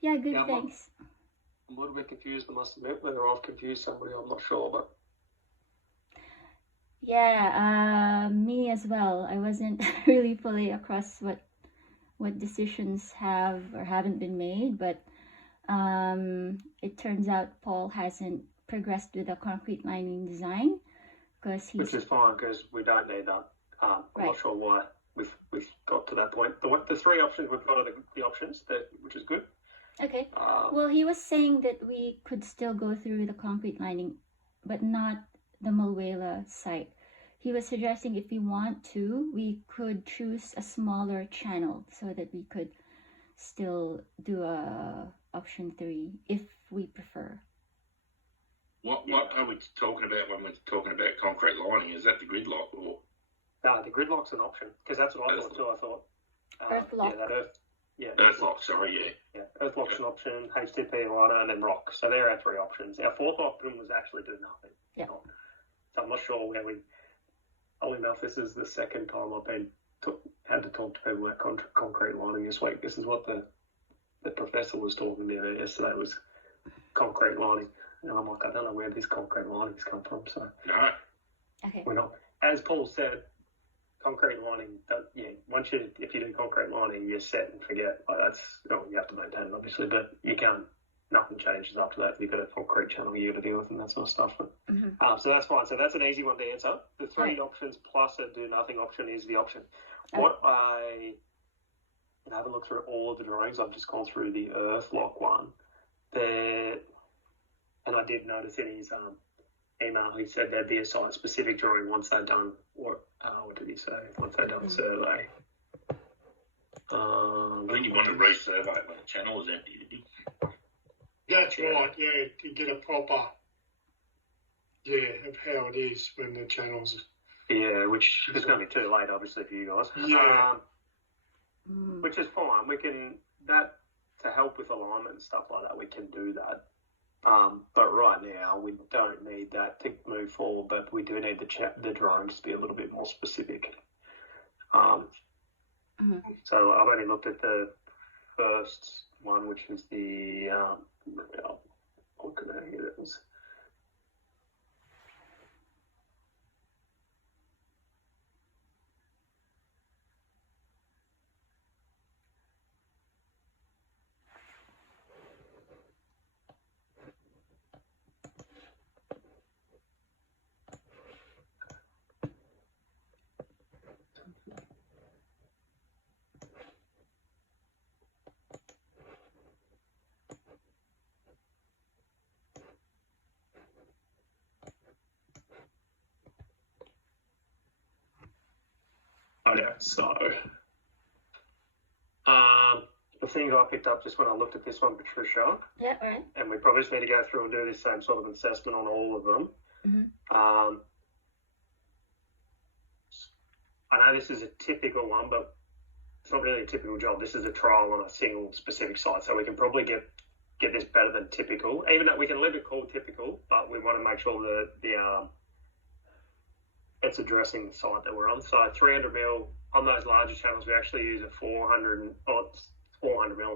Yeah, good, Yeah, thanks. I'm a little bit confused, I must admit. Whether I've confused somebody, I'm not sure, but Yeah, me as well. I wasn't really fully across what decisions have or haven't been made, but it turns out Paul hasn't progressed with the concrete lining design because which he's is fine because we don't need that. I'm right. not sure why we've got to that point. The three options we've got are the options, which is good. Okay. Well, he was saying that we could still go through the concrete lining, but not the Mulwela site. He was suggesting if we want to, we could choose a smaller channel so that we could still do a option 3 if we prefer. What are we talking about when we're talking about concrete lining? Is that the gridlock or? No, the gridlock's an option because that's what I thought too. I thought Earthlock. Earthlock. Sorry, yeah. Earthlock's an option. HTP liner and then rock. So there are three options. Our fourth option was actually do nothing. Yeah. So I'm not sure where we. Oddly enough, this is the second time I've had to talk to people about concrete lining this week. This is what the professor was talking about yesterday was concrete lining. And I'm like, I don't know where this concrete lining's come from. So no. Okay. We're not. As Paul said, concrete lining. If you do concrete lining, you're set and forget. You have to maintain it obviously, but you can't. Nothing changes after that. You've got a concrete channel you got to deal with and that sort of stuff. But, so that's fine. So that's an easy one to answer. The three options plus a do nothing option is the option. I haven't looked through all of the drawings. I've just gone through the Earthlock one. And I did notice in his email he said there'd be a site-specific drawing once they're done. What did he say? Once they're done the survey. I think you want to resurvey when the channel is empty, didn't you? That's right, yeah, to get a proper, of how it is when the channel's... Yeah, which is going to be too late, obviously, for you guys. Yeah. Which is fine. We can, to help with alignment and stuff like that, we can do that. But right now, we don't need that to move forward, but we do need the drawings to be a little bit more specific. So I've only looked at the first one, which was the... what can I hear that was? So, the things I picked up just when I looked at this one, Patricia. Yeah, right. And we probably just need to go through and do this same sort of assessment on all of them. I know this is a typical one, but it's not really a typical job. This is a trial on a single specific site, so we can probably get this better than typical. Even though we can leave it called typical, but we want to make sure that it's addressing the site that we're on. So 300 mil on those larger channels, we actually use a 400 mil,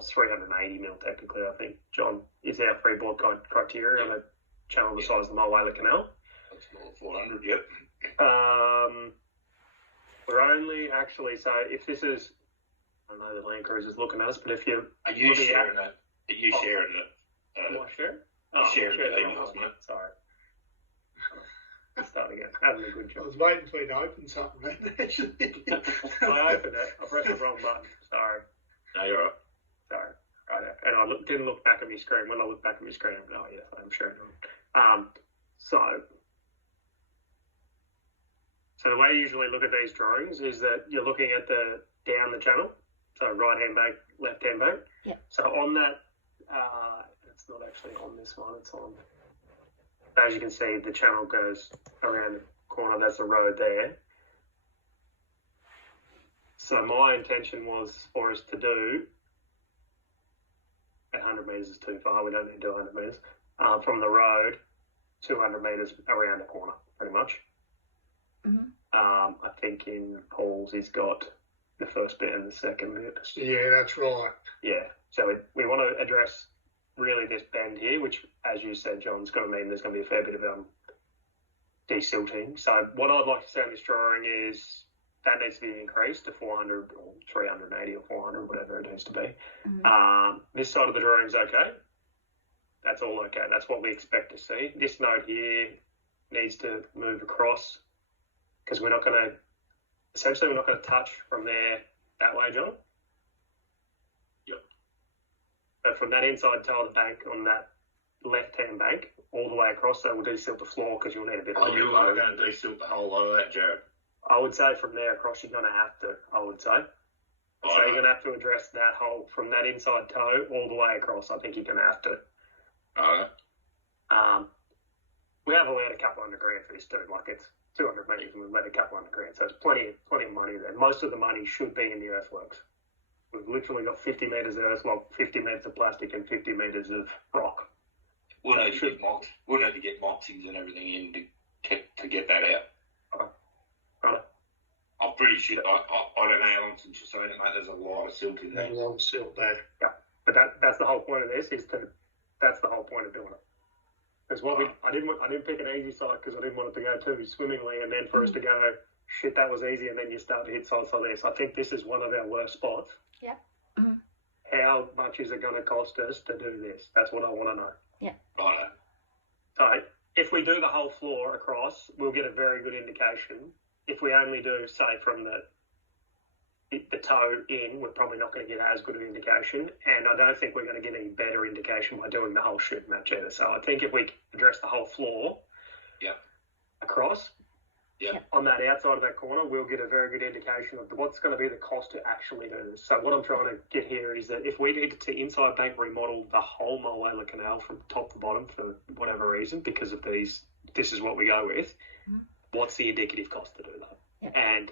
380 mil technically. I think John is our freeboard criteria on a channel the size of the Mulwela Canal. That's more than 400. Yep. We're only actually, so if this is, I know the Land Cruiser's looking at us, but if you're Are you sharing it? Are you sharing it? Am I sharing? Sharing the emails, mate. Sorry. Start again. Having a good I job. was waiting for you to open something, man, actually. I opened it. I pressed the wrong button. Sorry. No, you're right. Sorry. Right. And I didn't look back at my screen. When I look back at my screen, I'm like, oh, yes, I'm sharing it. So the way you usually look at these drawings is that you're looking at down the channel. So right-hand bank, left-hand bank. Yeah. So on that, it's not actually on this one. It's on... As you can see, the channel goes around the corner. That's the road there. So my intention was for us to do 100 metres is too far. We don't need to do 100 metres. From the road, 200 metres around the corner, pretty much. I think in Paul's he's got the first bit and the second bit. Yeah, that's right. Yeah. So we want to address really this bend here, which, as you said, John, is going to mean there's going to be a fair bit of desilting. So what I'd like to see on this drawing is that needs to be increased to 400 or 380 or 400, whatever it needs to be. This side of the drawing is okay. That's all okay. That's what we expect to see. This node here needs to move across because we're not going to touch from there that way, John. Yep. But from that inside toe of the bank on that left-hand bank all the way across, so we'll desilt the floor because you'll need a bit of. You are going to desilt the whole lot of that, Jared. I would say from there across, you're going to have to. I would say. So you're going to have to address that hole from that inside toe all the way across. I think you're going to have to. We have allowed a couple $100,000 for this too. Like it's 200 metres and we've let a couple $100,000. So it's plenty of money there. Most of the money should be in the earthworks. We've literally got 50 metres of earthwork, 50 metres of plastic and 50 metres of rock. We'll need to get moxings and everything in to get that out. I'm pretty sure. I don't know how long since you're saying it, mate. There's a lot of silt in there. A lot of silt there. Yeah, but that's the whole point of this. That's the whole point of doing it. Because I didn't pick an easy site because I didn't want it to go too swimmingly, and then for us to go, shit, that was easy, and then you start to hit sites like this. I think this is one of our worst spots. Yep. How much is it going to cost us to do this? That's what I want to know. Yeah. Right. So if we do the whole floor across, we'll get a very good indication. If we only do, say, from the toe in, we're probably not going to get as good an indication, and I don't think we're going to get any better indication by doing the whole shoot match either. So I think if we address the whole floor across on that outside of that corner, we'll get a very good indication of what's going to be the cost to actually do this. So what I'm trying to get here is that if we need to inside bank remodel the whole Mulwala Canal from top to bottom for whatever reason, because of this is what we go with, what's the indicative cost to do that? Yeah. And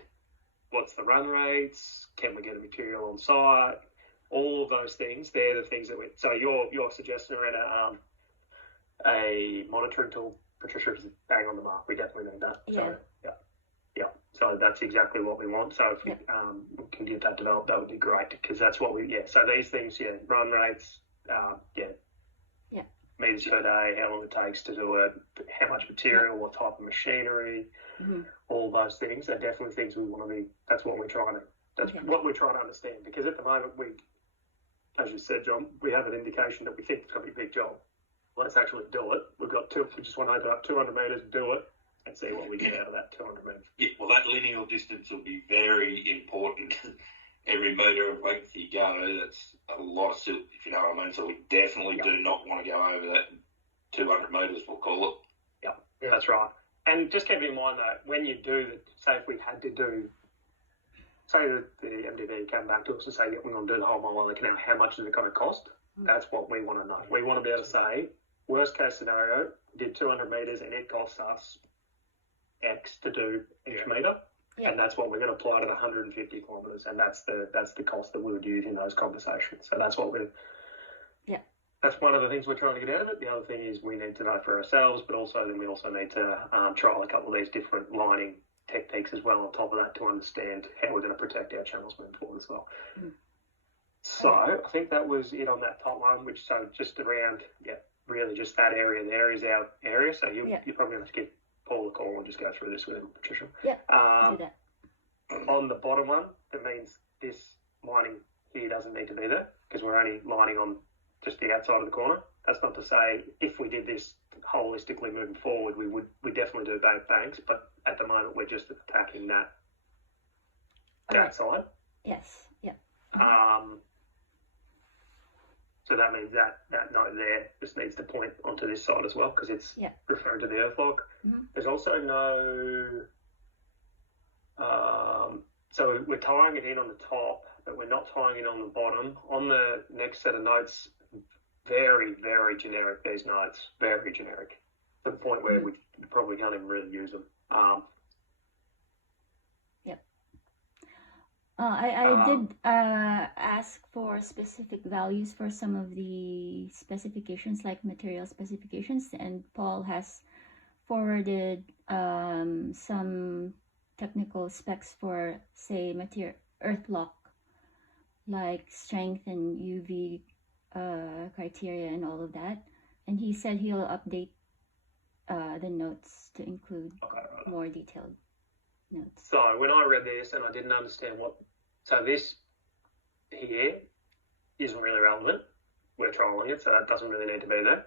what's the run rates? Can we get a material on site? All of those things, they're the things that we... So your suggestion around a monitoring tool, Patricia, is bang on the mark. We definitely need that. Yeah. So, so that's exactly what we want. So if we can get that developed, that would be great because that's what we... Yeah, so these things, run rates, meters per day, how long it takes to do it, how much material, what type of machinery, all those things are definitely things we want to be. That's what we're trying to understand. Because at the moment, we, as you said, John, we have an indication that we think it's going to be a big job. Let's actually do it. We just want to open up 200 metres, do it, and see what we get out of that 200 metres. Yeah, well, that lineal distance will be very important. Every metre of length you go, that's a lot of silt, if you know what I mean. So we definitely do not want to go over that 200 metres, we'll call it. Yeah, that's right. And just keep in mind that when you do, say if we had to do, say that the MDB came back to us and say, we're going to do the whole Mulwala Canal, how much is it going to cost? That's what we want to know. We want to be able to say, worst case scenario, did 200 metres and it costs us X to do each metre. Yeah. And that's what we're going to apply to the 150 kilometres, and that's the cost that we would use in those conversations. So that's what that's one of the things we're trying to get out of it. The other thing is we need to know for ourselves, but also then we also need to trial a couple of these different lining techniques as well on top of that to understand how we're going to protect our channels moving forward as well. So I think that was it on that top one, which so just around, really just that area there is our area. So you probably have to give Paul a call and just go through this with him, Patricia. Yeah, do that. On the bottom one, that means this lining here doesn't need to be there because we're only lining on just the outside of the corner. That's not to say if we did this holistically moving forward, we definitely do both banks, but at the moment we're just attacking that side. Yes. Yeah. So that means that note there just needs to point onto this side as well because it's referring to the earthlock. There's also no... so we're tying it in on the top, but we're not tying it on the bottom. On the next set of notes, very, very generic, these notes, very generic, to the point where we probably can't even really use them. I did ask for specific values for some of the specifications, like material specifications, and Paul has forwarded some technical specs for, say, earth lock, like strength and UV criteria and all of that. And he said he'll update the notes to include more detailed notes. So when I read this and I didn't understand so this here isn't really relevant. We're trialing it, so that doesn't really need to be there.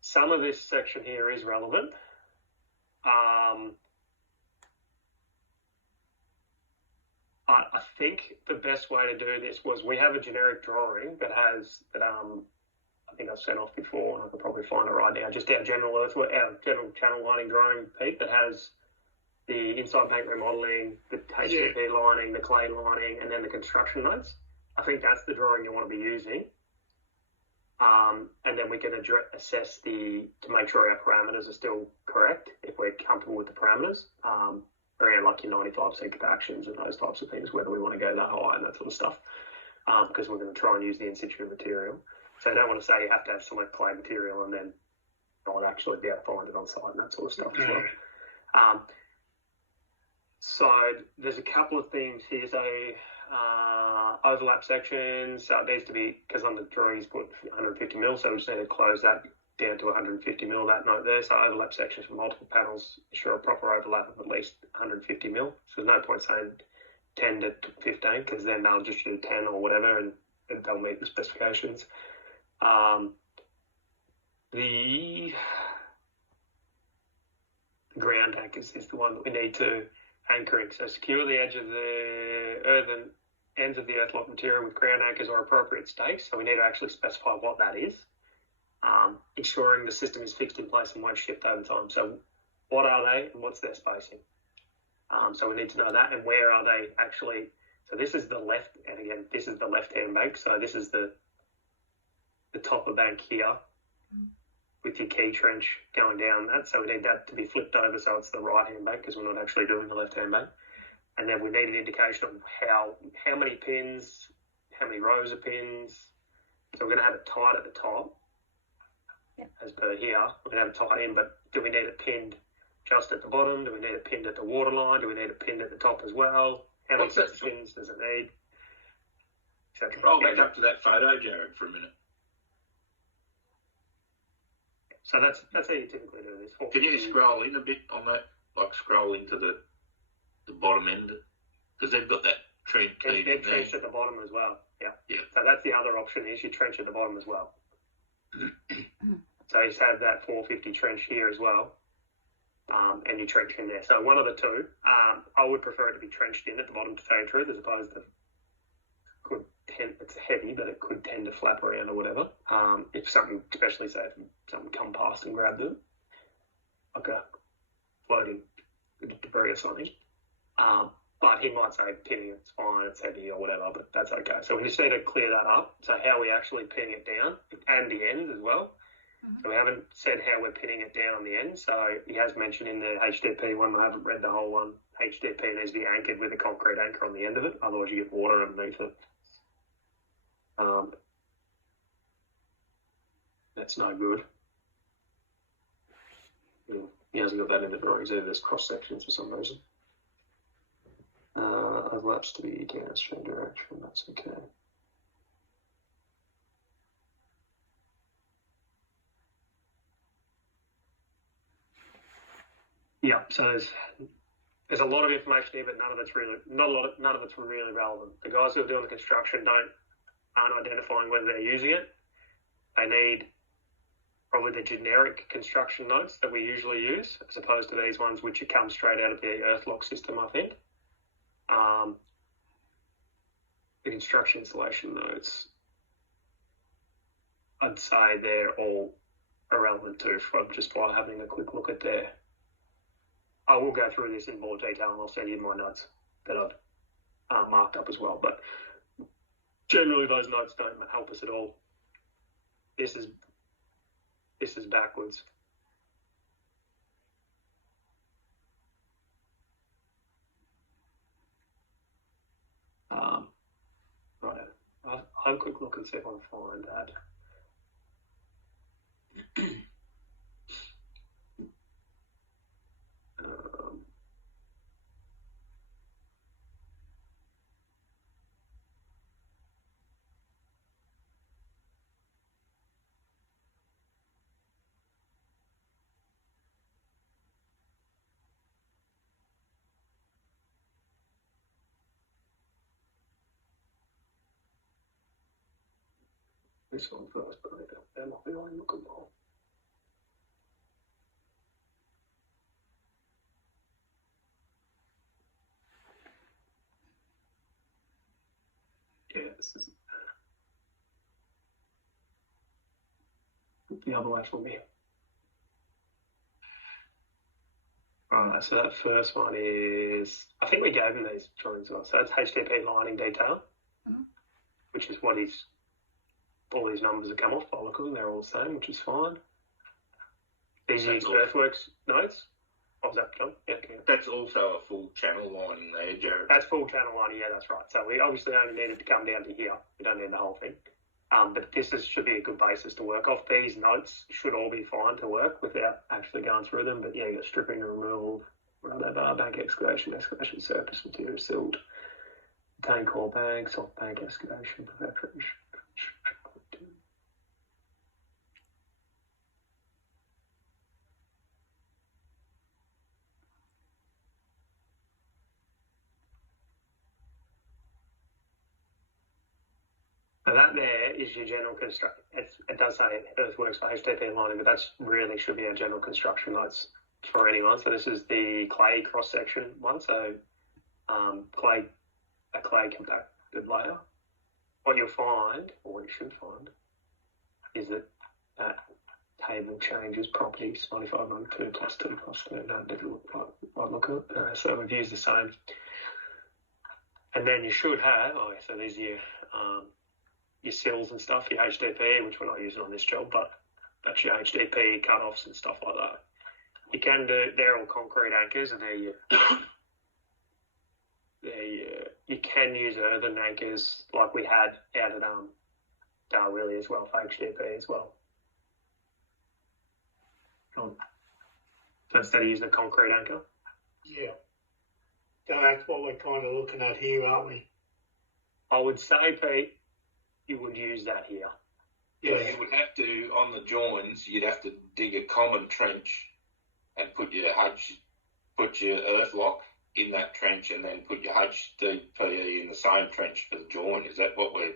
Some of this section here is relevant. I think the best way to do this was we have a generic drawing that has I think I've sent off before, and I could probably find it right now. Just our general channel lining drawing, Pete, that has the inside bank remodeling, the HDP lining, the clay lining, and then the construction notes. I think that's the drawing you want to be using. And then we can assess to make sure our parameters are still correct if we're comfortable with the parameters. Around like your 95% compactions and those types of things, whether we want to go that high and that sort of stuff, because we're going to try and use the in-situ material. So I don't want to say you have to have some clay material and then not actually be able to find it on site and that sort of stuff as well. So there's a couple of things here. So overlap sections, so it needs to be, because on the drawings put 150 mil, so we just need to close that down to 150 mil, that note there. So overlap sections for multiple panels, ensure a proper overlap of at least 150 mil. So there's no point saying 10 to 15, because then they'll just do 10 or whatever and they'll meet the specifications. The ground anchors is the one that we need to anchoring. So secure the edge of the earthen ends of the earthlock material with ground anchors or appropriate stakes. So we need to actually specify what that is. Ensuring the system is fixed in place and won't shift over time. So what are they and what's their spacing? So we need to know that, and where are they actually. So this is the left, and again, this is the left-hand bank. So this is the top of bank here with your key trench going down that. So we need that to be flipped over so it's the right-hand bank, because we're not actually doing the left-hand bank. And then we need an indication of how many pins, how many rows of pins. So we're going to have it tight at the top. Yep. As per here, we're going to have it tied in, but do we need it pinned just at the bottom? Do we need it pinned at the waterline? Do we need it pinned at the top as well? How many sets of pins does it need? Roll back up to that photo, Jared, for a minute. So that's how you typically do this. Can you scroll in a bit on that? Like scroll into the bottom end? Because they've got that trench trench at the bottom as well. Yeah. So that's the other option, is you trench at the bottom as well. So you have that 450 trench here as well, and you trench in there. So one of the two. I would prefer it to be trenched in at the bottom, to tell you the truth, as opposed to it's heavy, but it could tend to flap around or whatever. If something, especially say if something come past and grabbed it, like a floating debris or something. But he might say pinning it's fine, it's heavy or whatever, but that's okay. So we just need to clear that up. So how are we actually pinning it down, and the ends as well. Mm-hmm. So we haven't said how we're pinning it down on the end. So he has mentioned in the HDP one, I haven't read the whole one, HDP needs to be anchored with a concrete anchor on the end of it, otherwise you get water underneath it. That's no good. He hasn't got that in the drawings either. There's cross sections for some reason. Overlaps to be downstream direction. That's okay. Yeah. So there's a lot of information here, but none of it's really relevant. The guys who are doing the construction aren't identifying whether they're using it. They need probably the generic construction notes that we usually use, as opposed to these ones which come straight out of the earthlock system, I think. The construction installation notes, I'd say they're all irrelevant too, from just by having a quick look at there. I will go through this in more detail and I'll send you my notes that I've marked up as well, but generally those notes don't help us at all. This is backwards. Right. I'll have a quick look and see if I can find that. this one first, but that might be all I'm looking for. Yeah, this is the other way from me. Right, so that first one is, I think we gave him these drawings. So that's HTP lining detail, which is what all these numbers have come off by look at them. They're all the same, which is fine. These are earthworks notes. What was that, John? Yeah. That's also a full channel lining there, Jared. That's full channel lining, yeah, that's right. So we obviously only need it to come down to here. We don't need the whole thing. But this should be a good basis to work off. These notes should all be fine to work without actually going through them. But yeah, you got stripping and removal, bank excavation, surface material sealed, contain core bank, soft bank excavation, perfection. So that there is your general construction. It does say earthworks for HTP lining, but that's really should be our general construction notes for anyone. So this is the clay cross section one. So a clay compacted layer. What you'll find, or what you should find, is that table changes properties 9592 plus 2 plus 3. No, it doesn't look like look at it. So we've used the same. And then you should have, so these are your sills and stuff, your HDP, which we're not using on this job, but that's your HDP cut-offs and stuff like that. You can do, they're all concrete anchors, and you can use earthen anchors like we had out at Darwilly as well for HDP as well. So instead of using a concrete anchor? Yeah. So that's what we're kind of looking at here, aren't we? I would say, Pete, you would use that here. Yeah, you would have to, on the joins, you'd have to dig a common trench and put your earth lock in that trench, and then put your HDP in the same trench for the join. Is that what we're...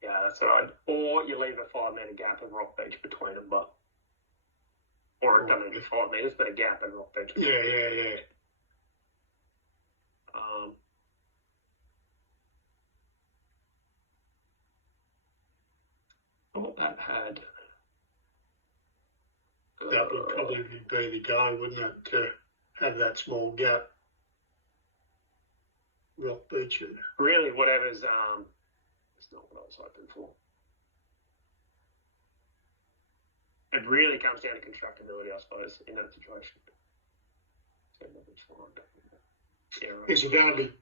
Yeah, that's right. Or you leave a 5 metre gap of rock beach between them, but... Or it doesn't be 5 metres, but a gap of rock beach. Yeah. What that had... That would probably be the go, wouldn't it, to have that small gap. Rock beach. Really, whatever's... it's not what I was hoping for. It really comes down to constructability, I suppose, in that situation. Yeah, right. Is it going to be...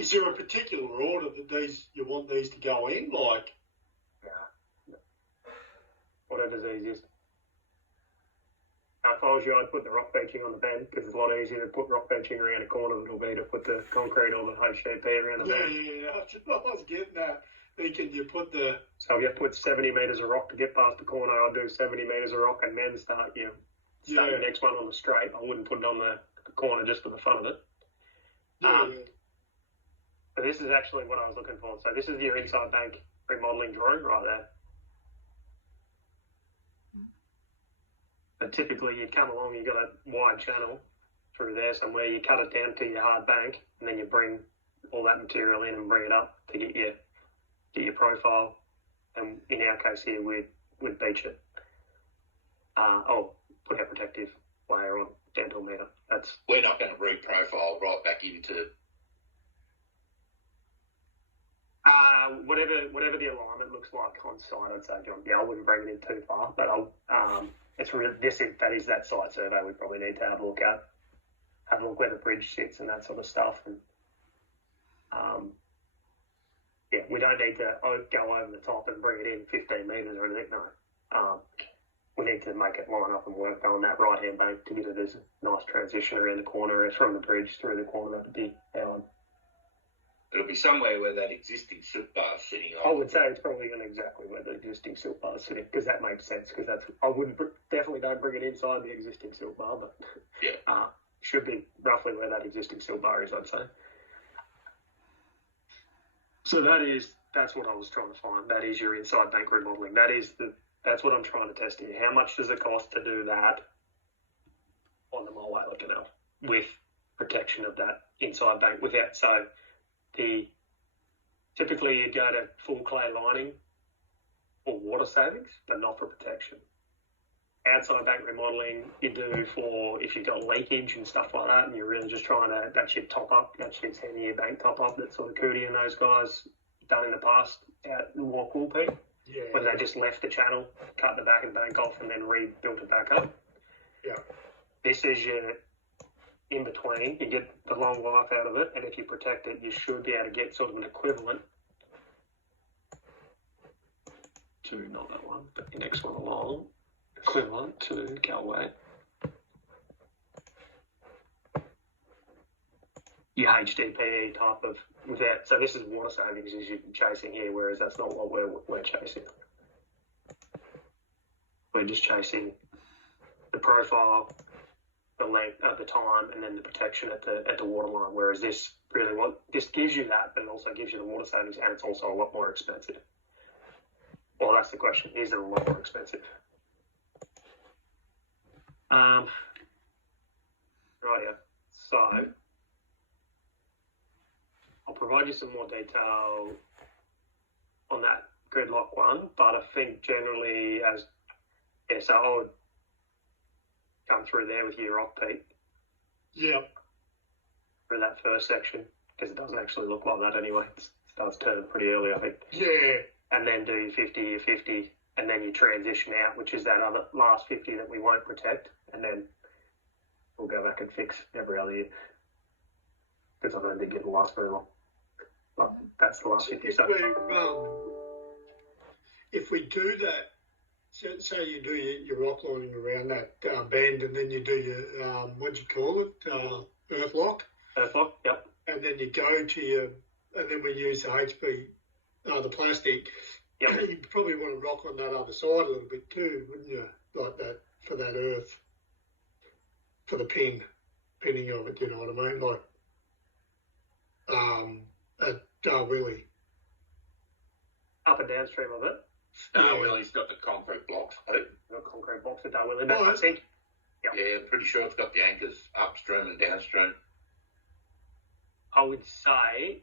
Is there a particular order that you want these to go in, like? Yeah. Whatever's easiest. If I was you, I'd put the rock benching on the bend, because it's a lot easier to put rock benching around a corner than it'll be to put the concrete or the HDP around the bend. Yeah. I was getting that. Thinking you put the... So if you have to put 70 metres of rock to get past the corner, I'd do 70 metres of rock and then start the next one on the straight. I wouldn't put it on the corner just for the fun of it. But this is actually what I was looking for. So this is your inside bank remodelling drawing right there. But typically you'd come along, you've got a wide channel through there somewhere, you cut it down to your hard bank, and then you bring all that material in and bring it up to get your profile. And in our case here, we'd beach it. Put our protective layer on down to a metre. We're not going to reprofile right back into... Whatever the alignment looks like on site, I'd say, John. Yeah, I wouldn't bring it in too far, but that is that site survey we probably need to have a look at. Have a look where the bridge sits and that sort of stuff. And we don't need to go over the top and bring it in 15 metres or anything. No, we need to make it line up and work on that right hand bank to give it this nice transition around the corner from the bridge through the corner. That'd be how It'll be somewhere where that existing silt bar is sitting. I would say it's probably exactly where the existing silt bar is sitting, because that makes sense. Because definitely don't bring it inside the existing silt bar, but should be roughly where that existing silt bar is, I'd say. So that is That's what I was trying to find. That is your inside bank remodeling. That's what I'm trying to test here. How much does it cost to do that on the Mulwala Canal with protection of that inside bank? Without typically you go to full clay lining for water savings, but not for protection. Outside bank remodeling you do for if you've got leakage and stuff like that, and you're really just trying to, that's your top up, that's your 10-year bank top up that sort of Cootie and those guys done in the past out in Walkoolpee, when they just left the channel, cut the back and bank off, and then rebuilt it back up. Yeah. This is your in between. You get the long life out of it, and if you protect it, you should be able to get sort of an equivalent to, not that one, but the next one along, equivalent to Galway. Your HDPE type of, without, so this is water savings as you're chasing here, whereas that's not what we're chasing. We're just chasing the profile, the length, the time, and then the protection at the water line. Whereas this this gives you that, but it also gives you the water savings, and it's also a lot more expensive. Well, that's the question: is it a lot more expensive? Right, yeah. So I'll provide you some more detail on that gridlock one, but I think generally so I would come through there with your rock peak. Yeah. For that first section, because it doesn't actually look like that anyway. It starts turning pretty early, I think. Yeah. And then do your 50, and then you transition out, which is that other last 50 that we won't protect, and then we'll go back and fix every other year. Because I don't think it'll last very long. But that's the last 50. So if we do that, say you do your rock lining around that bend, and then you do your, what do you call it, earth lock? Earth lock, yep. And then you go to your, and then we use the HB, the plastic. Yep. You probably want to rock on that other side a little bit too, wouldn't you? Like that, for that earth, for the pinning of it, you know what I mean? Like, at Darwilly. Up and downstream of it. Darwilly's got the concrete blocks. The concrete blocks at Darwilly. But I think, yeah, I'm pretty sure it's got the anchors upstream and downstream. I would say,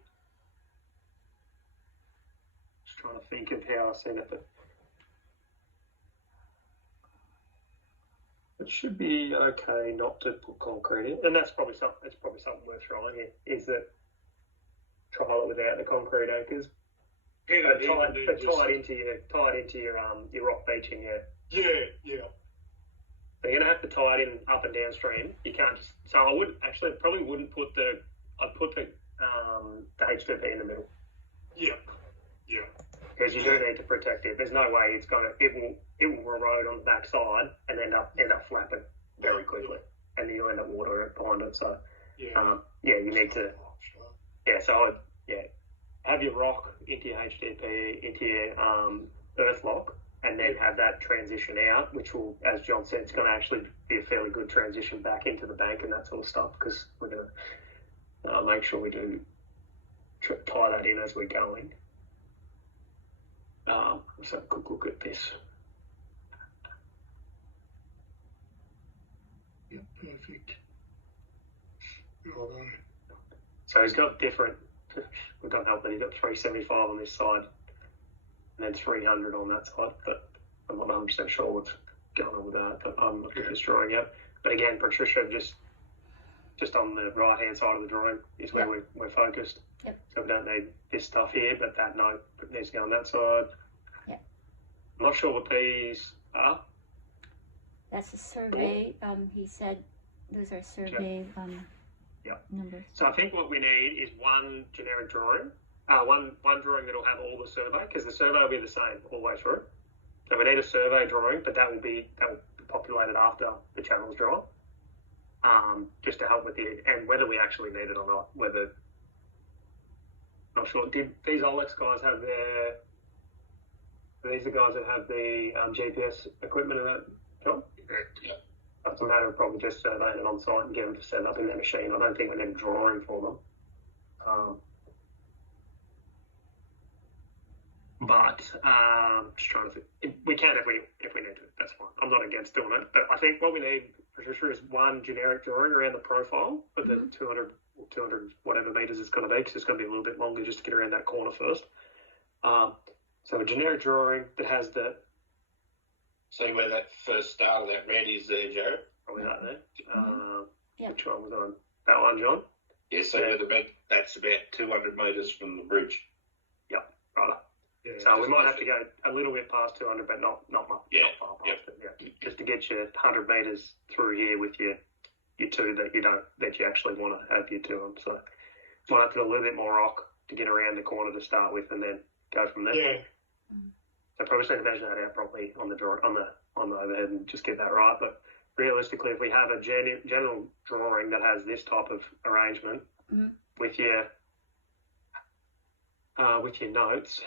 just trying to think of how I seen it, but it should be okay not to put concrete in, and that's probably something. It's probably something worth trying here. Is that trial it without the concrete anchors, but tie it into your rock beaching. Yeah. So you're gonna have to tie it in up and downstream. You can't just. So I would actually probably wouldn't put the. I'd put the HDP in the middle. Yeah. Because you do need to protect it. There's no way it will erode on the backside and end up flapping very quickly, and then you'll end up water behind it. So you need to. Yeah, so I would have your rock into your HDP, into your earth lock, and then have that transition out, which will, as John said, it's going to actually be a fairly good transition back into the bank and that sort of stuff, because we're going to make sure we do tie that in as we're going. So a quick look at this. Yeah, perfect. Righto. So he's got different, we don't help that he's got 375 on this side and then 300 on that side, but I'm not 100% sure what's going on with that, but I'm looking at this drawing out. But again, Patricia, just on the right hand side of the drawing is where we're focused. Yep. So we don't need this stuff here, but that note needs to go on that side. Yep. I'm not sure what these are. That's a survey. He said those are survey numbers. So I think what we need is one generic drawing, one drawing that'll have all the survey, because the survey will be the same all the way through. So we need a survey drawing, but that will be populated after the channel's drawn, just to help with and whether we actually need it or not. Not sure. Did these Olex guys have these the guys that have the GPS equipment in that job? Yeah. It's a matter of probably just surveying it on site and getting them to set up in their machine. I don't think we need a drawing for them. but just trying to think. We can if we need to. That's fine. I'm not against doing it, but I think what we need, Patricia, is one generic drawing around the profile of the 200 whatever meters it's going to be, because it's going to be a little bit longer just to get around that corner first. So a generic drawing that has the. See where that first start of that red is there, Joe? Probably that there. Yep. Which one was on? That one, John? Yeah, so where the red, that's about 200 metres from the bridge. Yep, right. Yeah, So we might have to go a little bit past 200, but not much. Yeah, not far past it. Yeah. Just to get you 100 metres through here with your two that you actually want to have your two on. So might have to do a little bit more rock to get around the corner to start with, and then go from there. Yeah. So probably just need to measure that out properly on the overhead and just get that right. But realistically, if we have a general drawing that has this type of arrangement with your notes,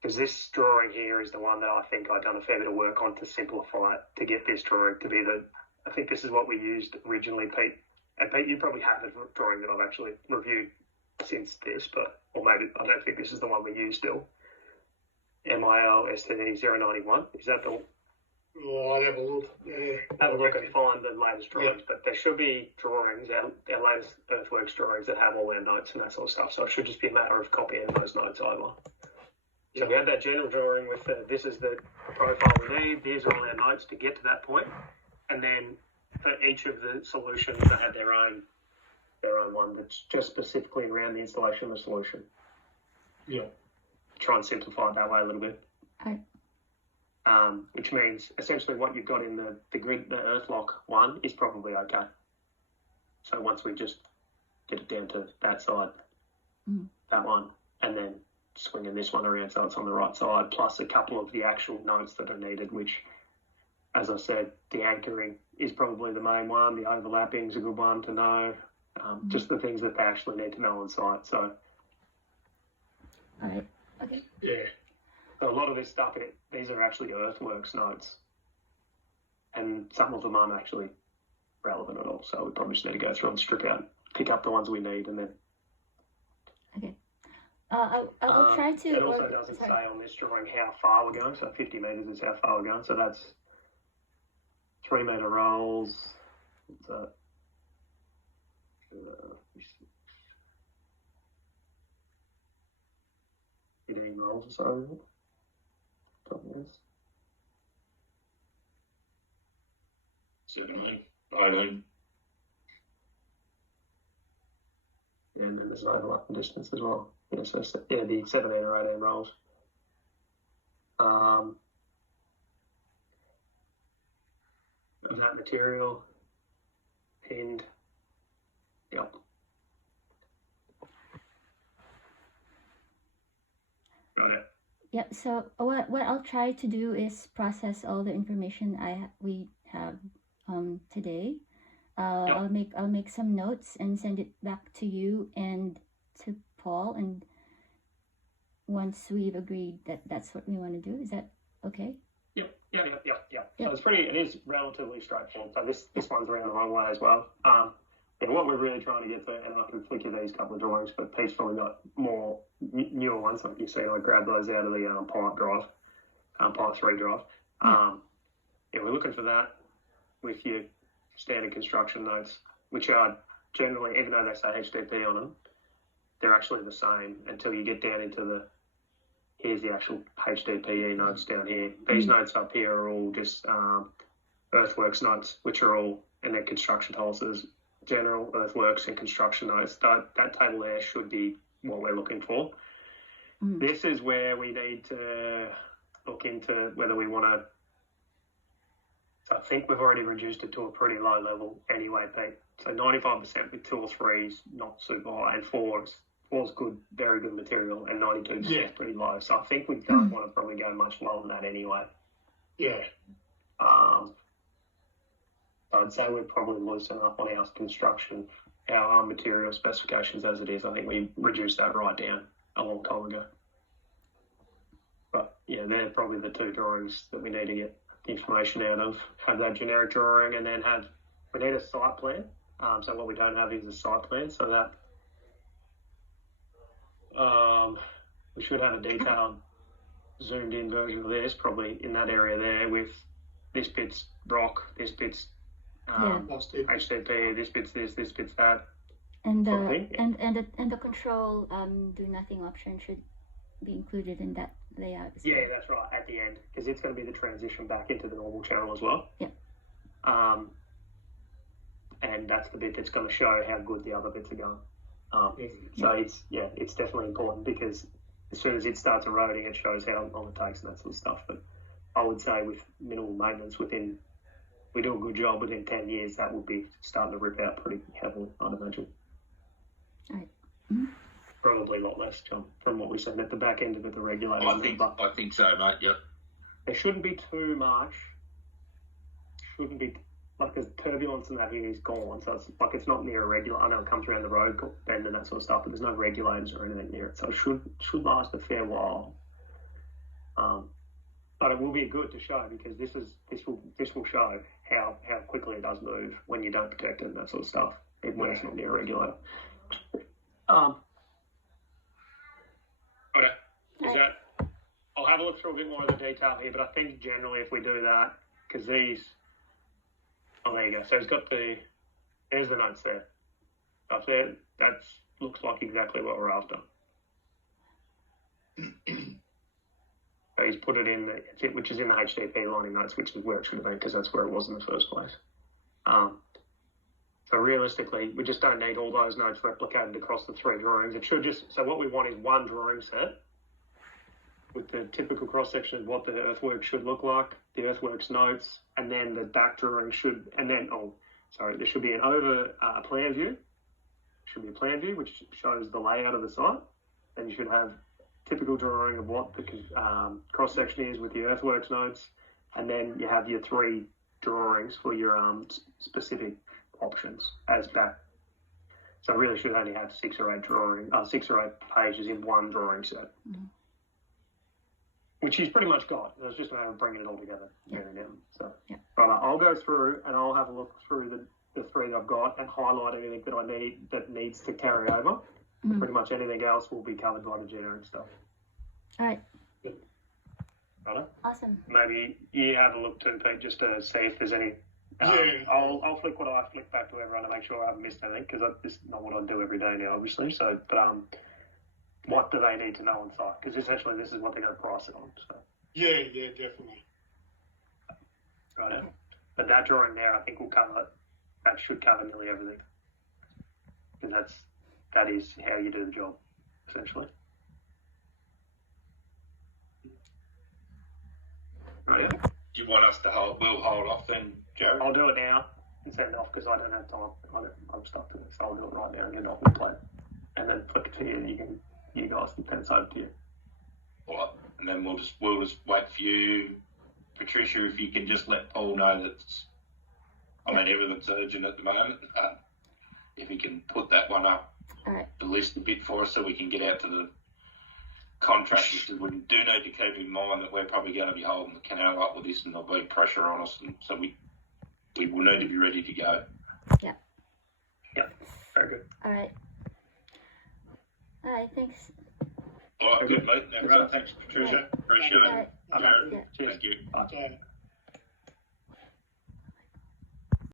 because this drawing here is the one that I think I've done a fair bit of work on to simplify it, to get this drawing to be I think this is what we used originally, Pete. And Pete, you probably have a drawing that I've actually reviewed since this, or maybe I don't think this is the one we use still. MIL STD 091. Is that the? Oh, I'll have a look. Yeah. Have a look and find the latest drawings, but there should be drawings, our latest earthworks drawings that have all our notes and that sort of stuff. So it should just be a matter of copying those notes over. So we have that general drawing with this is the profile we need. These are all our notes to get to that point, and then for each of the solutions, they have their own one that's just specifically around the installation of the solution. Yeah. Try and simplify it that way a little bit. Right. Which means essentially what you've got in the grid, the Earthlock one is probably okay. So once we just get it down to that side, that one, and then swinging this one around so it's on the right side, plus a couple of the actual notes that are needed, which, as I said, the anchoring is probably the main one. The overlapping is a good one to know. Just the things that they actually need to know on site. So. All right. Okay. Yeah. So a lot of this stuff, these are actually earthworks notes, and some of them aren't actually relevant at all. So we probably just need to go through and strip out, pick up the ones we need, and then. Okay. I'll try to. It also doesn't say on this drawing how far we're going. So 50 metres is how far we're going. So that's 3 metre rolls. What's that? 15 rolls or so. Couple of this. 17, 18. Yeah, and then there's an overlapping distance as well. Yeah, so the 17 or 18 rolls. Of that material, pinned. Yep. Got it. Yep. So what I'll try to do is process all the information we have today. I'll make some notes and send it back to you and to Paul. And once we've agreed that that's what we want to do, is that okay? Yeah. So it is relatively straightforward. So this one's around the wrong way as well. And what we're really trying to get to, and I can flick you these couple of drawings, but Pete's probably got more newer ones. Like you see, I grabbed those out of the Pipe 3 drive. We're looking for that with your standard construction notes, which are generally, even though they say HDP on them, they're actually the same until you get down into here's the actual HDPE notes down here. These notes up here are all just earthworks notes, which are all, and then construction tiles. So there's general earthworks and construction notes. That table there should be what we're looking for. This is where we need to look into whether we want to. So I think we've already reduced it to a pretty low level anyway, Pete. So 95% with 2 or 3s, not super high, and 4's good, very good material, and 92% is pretty low. So I think we don't want to probably go much lower than that anyway. Yeah. I'd say we're probably loosen up on our construction, our material specifications as it is. I think we reduced that right down a long time ago. But yeah, they're probably the 2 drawings that we need to get the information out of. Have that generic drawing, and then we need a site plan. So what we don't have is a site plan. So that we should have a detailed, zoomed in version of this, probably in that area there with this bit's rock, this bit's HTTP, this bit's that. And sort of the thing. and the control do nothing option should be included in that layout as well. Yeah, that's right, at the end, because it's going to be the transition back into the normal channel as well. Yeah. And that's the bit that's going to show how good the other bits are going. So it's definitely important, because as soon as it starts eroding, it shows how long it takes and that sort of stuff. But I would say with minimal maintenance, we do a good job within 10 years, that would be starting to rip out pretty heavily, I'd imagine. All right. Mm-hmm. Probably a lot less, John, from what we said at the back end of it, the regulators. I think so, mate. Yep. There shouldn't be too much. Shouldn't be, like, the turbulence in that here is gone, so it's like it's not near a regulator. I know it comes around the road bend and that sort of stuff, but there's no regulators or anything near it, so it should last a fair while. But it will be good to show, because this will show how quickly it does move when you don't protect it and that sort of stuff, even when it's not near a regulator. Okay. I'll have a look through a bit more of the detail here, but I think generally if we do that, because these, there you go. So it's got there's the notes there. Up there, that looks like exactly what we're after. So he's put it in, which is in the HTTP lining notes, which is where it should have been, because that's where it was in the first place. So realistically, we just don't need all those notes replicated across the 3 drawings. It should just, so what we want is one drawing set with the typical cross-section of what the earthwork should look like, the earthworks notes, and then the back drawing should, and then, there should be an plan view. Should be a plan view, which shows the layout of the site. Then you should have typical drawing of what the cross-section is with the earthworks notes, and then you have your 3 drawings for your specific options as back. So I really should only have 6 or 8 pages in one drawing set, which he's pretty much got. It's just a matter of bringing it all together. So right, I'll go through and I'll have a look through the 3 that I've got and highlight anything that needs to carry over. Pretty much anything else will be covered by the generic stuff. All right. Right. Awesome. Maybe you have a look too, Pete, just to see if there's any. I'll flick what I flick back to everyone to make sure I haven't missed anything, because this is not what I do every day now, obviously. So, but what do they need to know on site? Because essentially, this is what they're going to price it on. So. Yeah, definitely. Right. But that drawing there, I think, will cover. That should cover nearly everything, because that is how you do the job, essentially. Right. Do you want us to hold? We'll hold off then, Jared. I'll do it now and send it off, because I don't have time. I'm stuck to this, so I'll do it right now and get it off the plate, and then flick it to you, and you guys can send it over to you. All right, and then we'll just wait for you, Patricia. If you can just let Paul know that. Everything's urgent at the moment. If he can put that one up, the list a bit for us, so we can get out to the contractors. We do need to keep in mind that we're probably going to be holding the canal up with this, and there'll be pressure on us, and so we will need to be ready to go. Yeah. Very good. All right. Thanks. All right, good, mate. Thanks, Patricia. Right. Appreciate it. All right. Jared, Yeah. thank you.